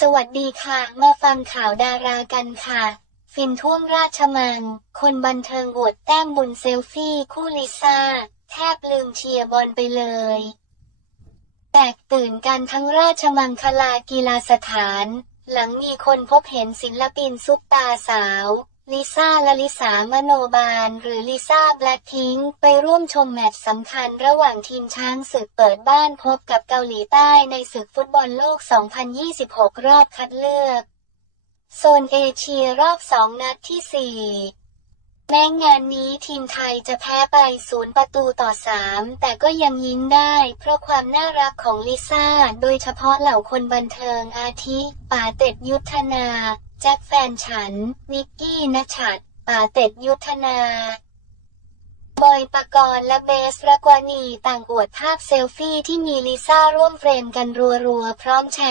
สวัสดีค่ะ มาฟังข่าวดารากันค่ะ ฟินท่วมราชมัง คนบันเทิงอวดแต้มบุญเซลฟี่คู่ลิซ่า แทบลืมเชียร์บอลไปเลย แตกตื่นกันทั้งราชมังคลากีฬาสถาน หลังมีคนพบเห็นศิลปินซุปตาสาว ลิซ่าและลิสามโนบาล หรือลิซ่าแบล็คพิงไปร่วมชมแมตช์สำคัญระหว่างทีมช้างศึกเปิดบ้านพบกับเกาหลีใต้ในศึกฟุตบอลโลก 2026 รอบคัดเลือก โซนเอเชียรอบ 2 นัดที่ 4 แม้งานนี้ทีมไทยจะแพ้ไปศูนย์ประตูต่อ 3 แต่ก็ยังยิ้มได้ เพราะความน่ารักของลิซ่า โดยเฉพาะเหล่าคนบันเทิงอาทิป่าเต็ดยุทธนา แจ็คแฟนฉัน นิกกี้นชัดป่าเต็ดยุทธนา บอยปกรณ์และเบสระกวนีต่างอวดภาพเซลฟี่ที่มีลิซ่าร่วมเฟรมกันรัวๆ พร้อมแชร์